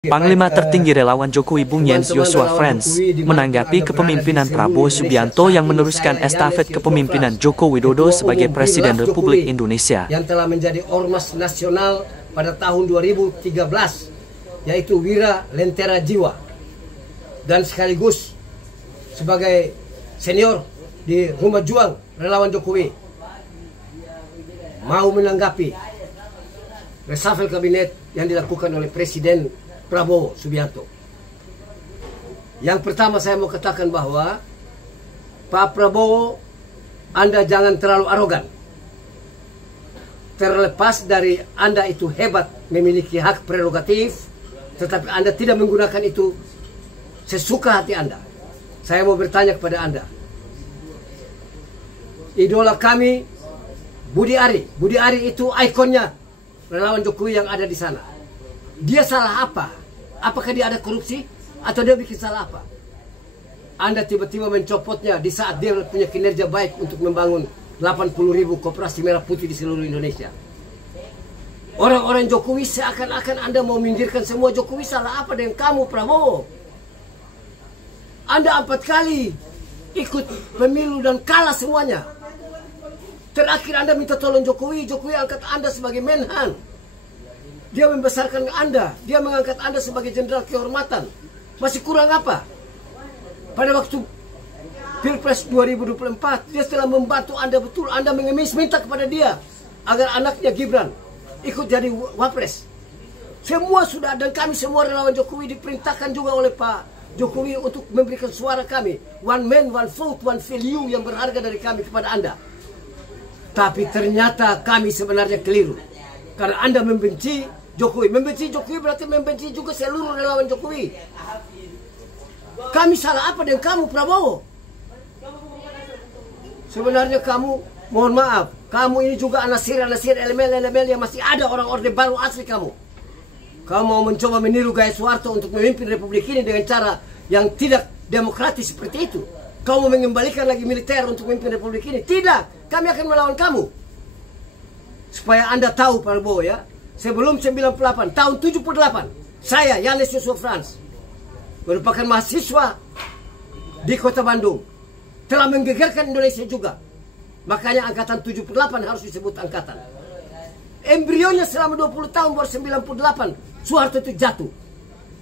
Panglima tertinggi relawan Jokowi Bung Jens Joshua Frans menanggapi kepemimpinan Prabowo Subianto yang meneruskan estafet kepemimpinan Joko Widodo sebagai Presiden Republik Indonesia. Yang telah menjadi ormas nasional pada tahun 2013, yaitu Wira Lentera Jiwa, dan sekaligus sebagai senior di Rumah Juang Relawan Jokowi, mau menanggapi reshuffle kabinet yang dilakukan oleh Presiden Prabowo Subianto. Yang pertama saya mau katakan bahwa Pak Prabowo, Anda jangan terlalu arogan. Terlepas dari Anda itu hebat, memiliki hak prerogatif, tetapi Anda tidak menggunakan itu sesuka hati Anda. Saya mau bertanya kepada Anda. Idola kami Budi Ari. Budi Ari itu ikonnya relawan Jokowi yang ada di sana. Dia salah apa? Apakah dia ada korupsi? Atau dia bikin salah apa? Anda tiba-tiba mencopotnya di saat dia punya kinerja baik untuk membangun 80.000 koperasi merah putih di seluruh Indonesia. Orang-orang Jokowi seakan-akan Anda mau minggirkan semua. Jokowi salah apa dengan kamu, Prabowo? Anda 4 kali ikut pemilu dan kalah semuanya. Terakhir Anda minta tolong Jokowi. Jokowi angkat Anda sebagai Menhan. Dia membesarkan Anda. Dia mengangkat Anda sebagai jenderal kehormatan. Masih kurang apa? Pada waktu Pilpres 2024, dia telah membantu Anda betul. Anda mengemis minta kepada dia agar anaknya Gibran ikut jadi wapres. Semua sudah, dan kami semua relawan Jokowi diperintahkan juga oleh Pak Jokowi untuk memberikan suara kami. One man, one vote, one value yang berharga dari kami kepada Anda. Tapi ternyata kami sebenarnya keliru. Karena Anda membenci Jokowi. Membenci Jokowi berarti membenci juga seluruh relawan Jokowi. Kami salah apa dengan kamu, Prabowo? Sebenarnya kamu, mohon maaf, kamu ini juga anasir elemen-elemen yang masih ada orang orde baru asli kamu. Kamu mau mencoba meniru Gaya Soeharto untuk memimpin republik ini dengan cara yang tidak demokratis seperti itu. Kamu mengembalikan lagi militer untuk memimpin republik ini. Tidak, kami akan melawan kamu. Supaya Anda tahu, Prabowo, ya, sebelum 98, tahun 78, saya, Jens Joshua Frans, merupakan mahasiswa di kota Bandung, telah menggegerkan Indonesia juga. Makanya angkatan 78 harus disebut angkatan. Embrionya selama 20 tahun baru 98, Soeharto itu jatuh.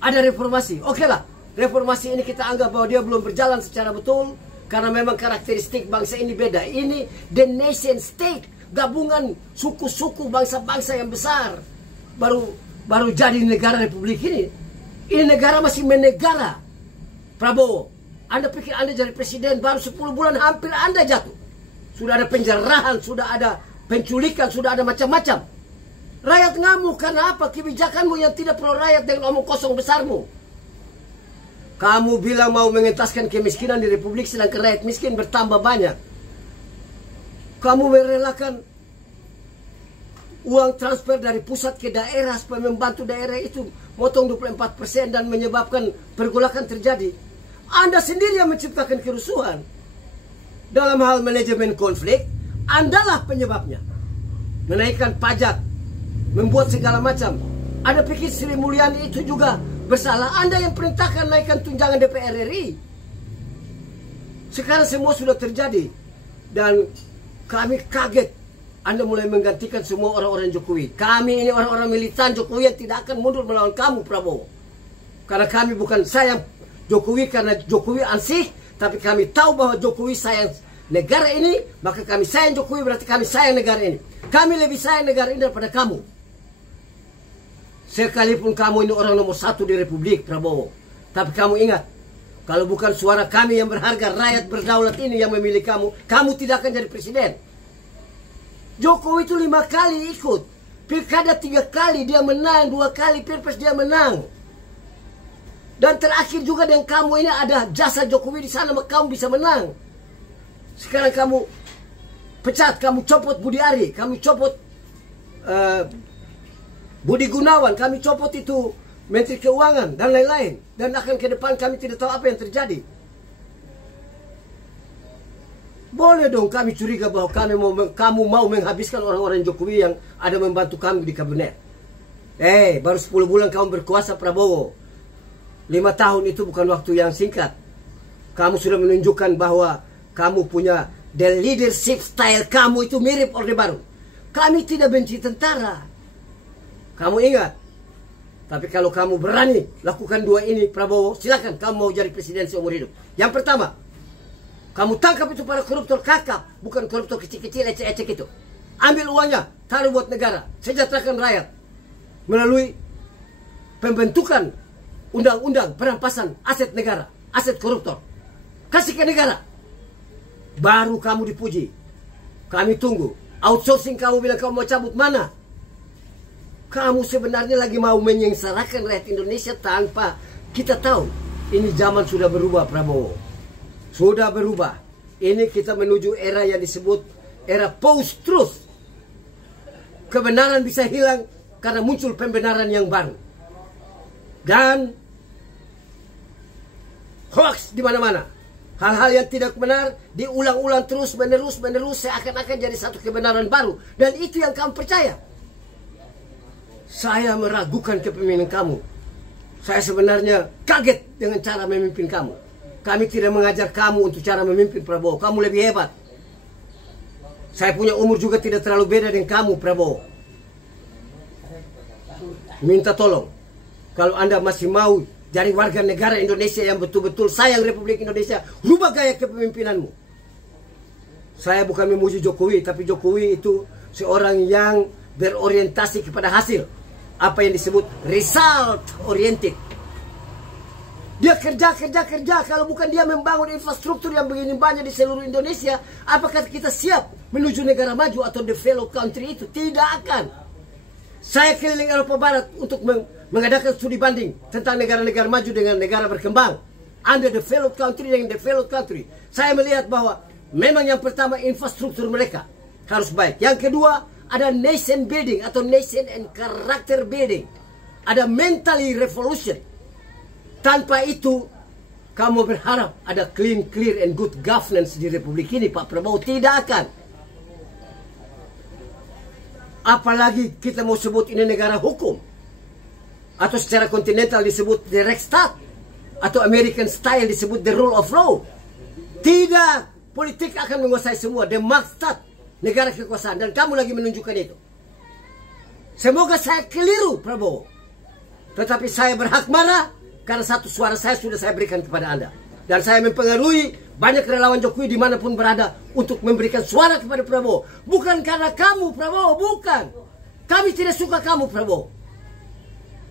Ada reformasi. Oke lah, reformasi ini kita anggap bahwa dia belum berjalan secara betul, karena memang karakteristik bangsa ini beda. Ini the nation state, gabungan suku-suku bangsa-bangsa yang besar, baru jadi negara republik ini. Ini negara masih menegara. Prabowo, Anda pikir Anda jadi presiden baru 10 bulan hampir Anda jatuh. Sudah ada penjarahan, sudah ada penculikan, sudah ada macam-macam. Rakyat ngamuk karena apa? Kebijakanmu yang tidak pro rakyat dengan omong kosong besarmu. Kamu bilang mau mengentaskan kemiskinan di republik, sedangkan rakyat miskin bertambah banyak. Kamu merelakan uang transfer dari pusat ke daerah supaya membantu daerah itu motong 24% dan menyebabkan pergolakan terjadi. Anda sendiri yang menciptakan kerusuhan. Dalam hal manajemen konflik, Andalah penyebabnya. Menaikkan pajak, membuat segala macam. Anda pikir Sri Mulyani itu juga bersalah? Anda yang perintahkan naikkan tunjangan DPR RI. Sekarang semua sudah terjadi. Dan kami kaget Anda mulai menggantikan semua orang-orang Jokowi. Kami ini orang-orang militan Jokowi yang tidak akan mundur melawan kamu, Prabowo. Karena kami bukan sayang Jokowi karena Jokowi ansih, tapi kami tahu bahwa Jokowi sayang negara ini, maka kami sayang Jokowi berarti kami sayang negara ini. Kami lebih sayang negara ini daripada kamu. Sekalipun kamu ini orang nomor 1 di Republik, Prabowo. Tapi kamu ingat, kalau bukan suara kami yang berharga, rakyat berdaulat ini yang memilih kamu, kamu tidak akan jadi presiden. Jokowi itu 5 kali ikut. Pilkada 3 kali dia menang, 2 kali Pilpres dia menang. Dan terakhir juga dengan kamu ini ada jasa Jokowi di sana, maka kamu bisa menang. Sekarang kamu pecat, kamu copot Budi Ari, kamu copot Budi Gunawan, kami copot itu Menteri Keuangan dan lain-lain. Dan akan ke depan kami tidak tahu apa yang terjadi. Boleh dong kami curiga bahwa kamu mau menghabiskan orang-orang Jokowi yang ada membantu kami di kabinet. Baru 10 bulan kamu berkuasa Prabowo. 5 tahun itu bukan waktu yang singkat. Kamu sudah menunjukkan bahwa kamu punya the leadership style kamu itu mirip Orde Baru. Kami tidak benci tentara. Kamu ingat. Tapi kalau kamu berani lakukan dua ini Prabowo, silakan kamu mau jadi presiden seumur hidup. Yang pertama, kamu tangkap itu para koruptor kakap, bukan koruptor kecil-kecil ecek-ecek itu. Ambil uangnya, taruh buat negara, sejahterakan rakyat melalui pembentukan undang-undang perampasan aset negara, aset koruptor. Kasih ke negara. Baru kamu dipuji. Kami tunggu. Outsourcing kamu bilang kamu mau cabut mana? Kamu sebenarnya lagi mau menyengsarakan rakyat Indonesia tanpa kita tahu. Ini zaman sudah berubah Prabowo. Sudah berubah. Ini kita menuju era yang disebut era post-truth. Kebenaran bisa hilang karena muncul pembenaran yang baru. Dan hoax di mana-mana. Hal-hal yang tidak benar diulang-ulang terus-menerus seakan-akan jadi satu kebenaran baru. Dan itu yang kamu percaya. Saya meragukan kepemimpinan kamu. Saya sebenarnya kaget dengan cara memimpin kamu. Kami tidak mengajar kamu untuk cara memimpin Prabowo. Kamu lebih hebat. Saya punya umur juga tidak terlalu beda dengan kamu Prabowo. Minta tolong. Kalau Anda masih mau jadi warga negara Indonesia yang betul-betul sayang Republik Indonesia, rubah gaya kepemimpinanmu. Saya bukan memuji Jokowi, tapi Jokowi itu seorang yang berorientasi kepada hasil. Apa yang disebut result oriented. Dia kerja. Kalau bukan dia membangun infrastruktur yang begini banyak di seluruh Indonesia, apakah kita siap menuju negara maju atau developed country itu? Tidak akan. Saya keliling Eropa Barat untuk mengadakan studi banding tentang negara-negara maju dengan negara berkembang. Under developed country dengan developed country. Saya melihat bahwa memang yang pertama infrastruktur mereka harus baik. Yang kedua ada nation building atau nation and character building. Ada mentally revolution. Tanpa itu kamu berharap ada clean, clear and good governance di Republik ini Pak Prabowo? Tidak akan. Apalagi kita mau sebut ini negara hukum. Atau secara kontinental disebut the Rechtsstaat. Atau American style disebut the rule of law. Tidak. Politik akan menguasai semua. The Marktstaat. Negara kekuasaan. Dan kamu lagi menunjukkan itu. Semoga saya keliru Prabowo. Tetapi saya berhak marah. Karena satu suara saya sudah saya berikan kepada Anda. Dan saya mempengaruhi banyak relawan Jokowi dimanapun berada untuk memberikan suara kepada Prabowo. Bukan karena kamu Prabowo, bukan. Kami tidak suka kamu Prabowo.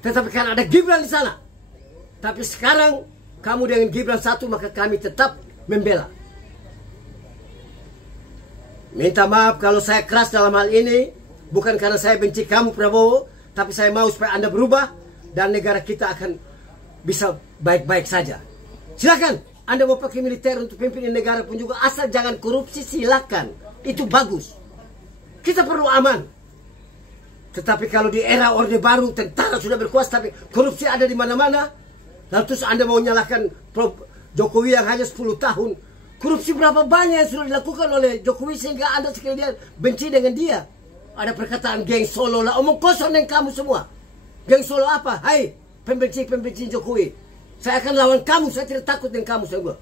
Tetapi karena ada Gibran di sana. Tapi sekarang kamu dengan Gibran satu, maka kami tetap membela. Minta maaf kalau saya keras dalam hal ini. Bukan karena saya benci kamu Prabowo. Tapi saya mau supaya Anda berubah. Dan negara kita akan bisa baik-baik saja. Silakan. Anda mau pakai militer untuk pimpin negara pun juga. Asal jangan korupsi, silakan. Itu bagus. Kita perlu aman. Tetapi kalau di era Orde Baru, tentara sudah berkuasa, tapi korupsi ada di mana-mana. Lalu terus Anda mau nyalakan Jokowi yang hanya 10 tahun. Korupsi berapa banyak yang sudah dilakukan oleh Jokowi sehingga Anda sekalian benci dengan dia. Ada perkataan geng Solo lah. Omong kosong dengan kamu semua. Geng Solo apa? Hai, pembenci Jokowi. Saya akan lawan kamu, saya tidak takut dengan kamu semua.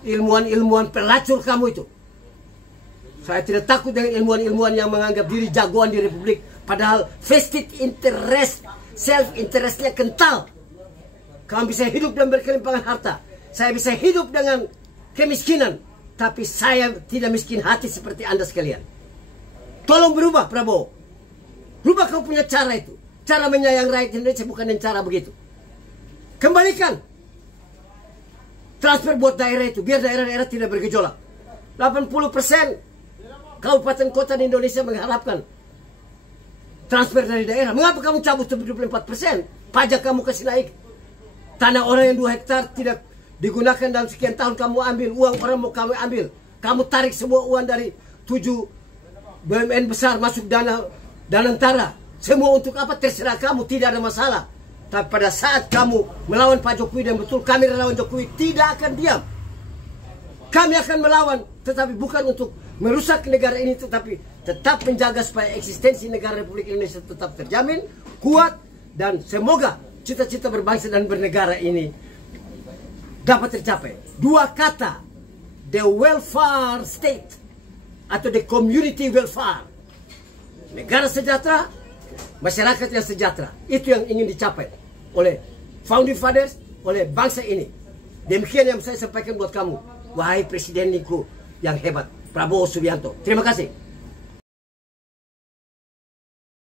Ilmuwan-ilmuwan pelacur kamu itu. Saya tidak takut dengan ilmuwan-ilmuwan yang menganggap diri jagoan di Republik. Padahal vested interest, self-interestnya kental. Kamu bisa hidup dan berkelimpangan harta. Saya bisa hidup dengan kemiskinan. Tapi saya tidak miskin hati seperti Anda sekalian. Tolong berubah Prabowo. Rubah kamu punya cara itu. Cara menyayang rakyat Indonesia bukan dengan cara begitu. Kembalikan transfer buat daerah itu, biar daerah-daerah tidak bergejolak. 80% kabupaten kota di Indonesia mengharapkan transfer dari daerah. Mengapa kamu cabut 74%? Pajak kamu kasih naik. Tanah orang yang 2 hektar tidak digunakan dalam sekian tahun kamu ambil. Uang orang mau kamu ambil. Kamu tarik semua uang dari 7 BUMN besar masuk dana Danantara. Semua untuk apa? Terserah kamu, tidak ada masalah. Tapi pada saat kamu melawan Pak Jokowi dan betul kami relawan Jokowi tidak akan diam. Kami akan melawan, tetapi bukan untuk merusak negara ini, tetapi tetap menjaga supaya eksistensi negara Republik Indonesia tetap terjamin, kuat, dan semoga cita-cita berbangsa dan bernegara ini dapat tercapai. Dua kata, the welfare state atau the community welfare. Negara sejahtera, masyarakat yang sejahtera. Itu yang ingin dicapai oleh founding fathers, oleh bangsa ini. Demikian yang saya sampaikan buat kamu, wahai presidenku yang hebat, Prabowo Subianto. Terima kasih.